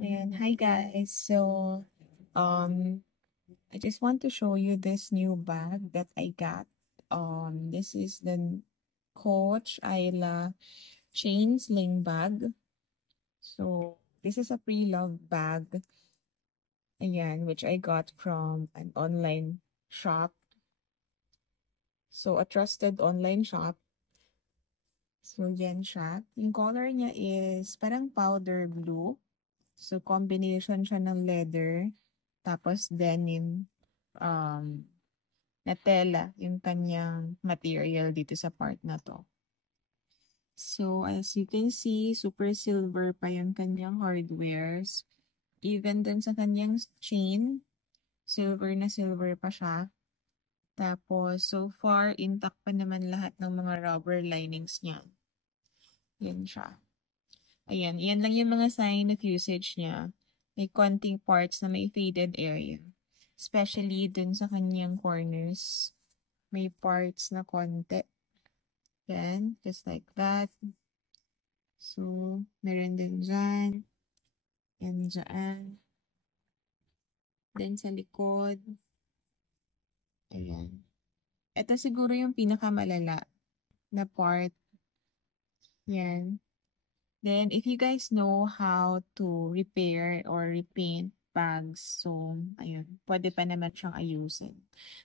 And hi guys. Um I just want to show you this new bag that I got. This is the Coach Ayla chain sling bag. So this is a pre-loved bag, ayan, which I got from an online shop. So a trusted online shop. So yan siya. Yung color niya is parang powder blue. So combination siya ng leather tapos denim, um, na tela yung kanyang material dito sa part na 'to. So, as you can see, super silver pa yung kanyang hardwares. Even dun sa kanyang chain, silver pa siya. Tapos, so far, intact pa naman lahat ng mga rubber linings niya. Yan siya. Ayan, yan lang yung mga sign of usage niya. May konting parts na may faded area. Especially dun sa kanyang corners. May parts na konti. Yan, just like that. So, meron din dyan. Yan dyan. Then sa likod. Ayan. Ito siguro yung pinakamalala na part. Yan. Then, if you guys know how to repair or repaint bags, so, ayun, pwede pa naman siyang ayusin.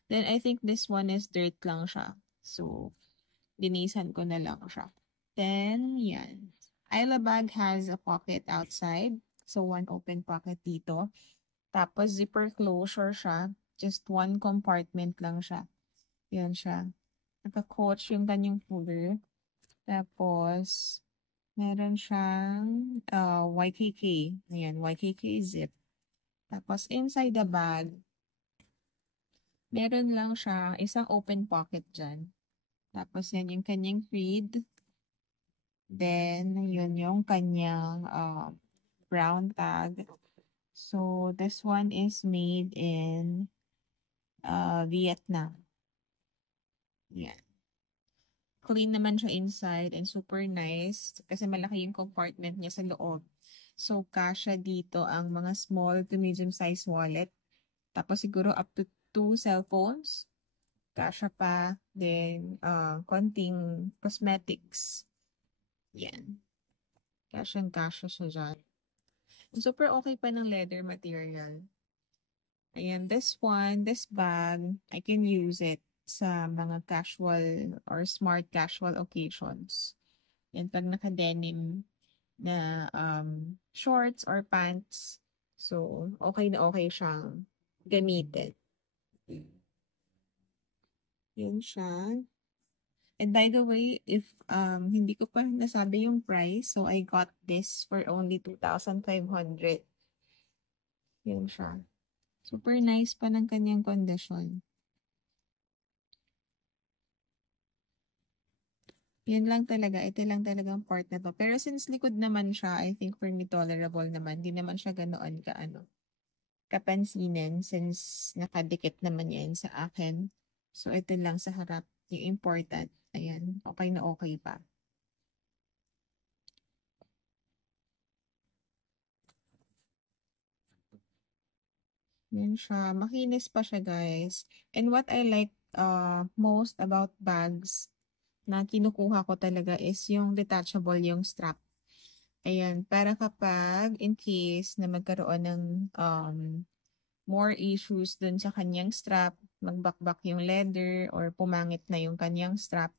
Then, I think this one is dirt lang siya. So, linisan ko na lang siya. Then, yan. Isla bag has a pocket outside. So, one open pocket dito. Tapos, zipper closure siya. Just one compartment lang siya. Yan siya. Naka-coach yung kanyang puller. Tapos, meron siyang YKK. Ayan, YKK zip. Tapos, inside the bag, meron lang siya isang open pocket dyan. Tapos, yan yung kanyang feed. Then, yun yung kanyang brown tag. So, this one is made in Vietnam. Yan. Clean naman siya inside and super nice kasi malaki yung compartment niya sa loob. So, kasha dito ang mga small to medium size wallet. Tapos siguro up to 2 cellphones. Kasha pa. Then, konting cosmetics. Yan. Kasha siya dyan. Super okay pa ng leather material. Ayan, this bag, I can use it sa mga casual or smart casual occasions. Yan, pag naka-denim na shorts or pants. So, okay na okay siyang gamitin. Yan siya. And by the way, if hindi ko pa nasabi yung price, so I got this for only 2,500. Yan siya. Super nice pa ng kanyang condition. Yan lang talaga. Ito lang talaga ang part na to. Pero since likod naman siya, I think for me tolerable naman. Di naman siya ganoon kapansinin since nakadikit naman yan sa akin. So, ito lang sa harap. Yung important. Ayan. Okay na okay pa. Yan siya. Makinis pa siya, guys. And what I like most about bags na kinukuha ko talaga is yung detachable yung strap. Ayan, para kapag in case na magkaroon ng more issues dun sa kanyang strap, magbakbak yung leather or pumangit na yung kanyang strap,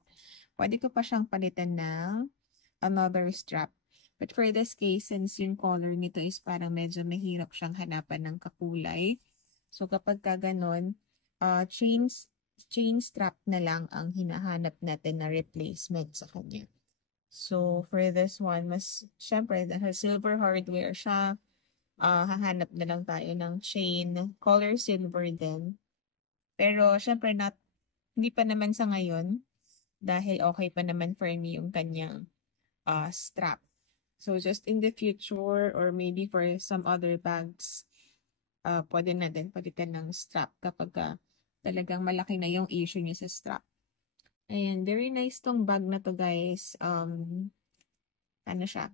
pwede ko pa siyang palitan ng another strap. But for this case, since yung color nito is parang medyo mahirap siyang hanapan ng kakulay, so kapag ka ganun, chain strap na lang ang hinahanap natin na replacement sa kanya. So, for this one, mas, syempre, dahil silver hardware siya, hahanap na lang tayo ng chain, color silver din. Pero, syempre, hindi pa naman sa ngayon, dahil okay pa naman for me yung kanyang strap. So, just in the future, or maybe for some other bags, pwede na din palitan ng strap kapag talagang malaki na yung issue niya sa strap. Ayan, very nice tong bag na to, guys. Ano siya?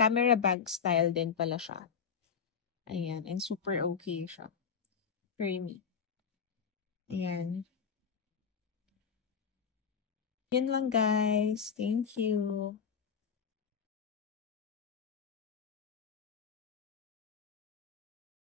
camera bag style din pala siya. Ayan, and super okay siya for me. Ayan. Yun lang guys. Thank you.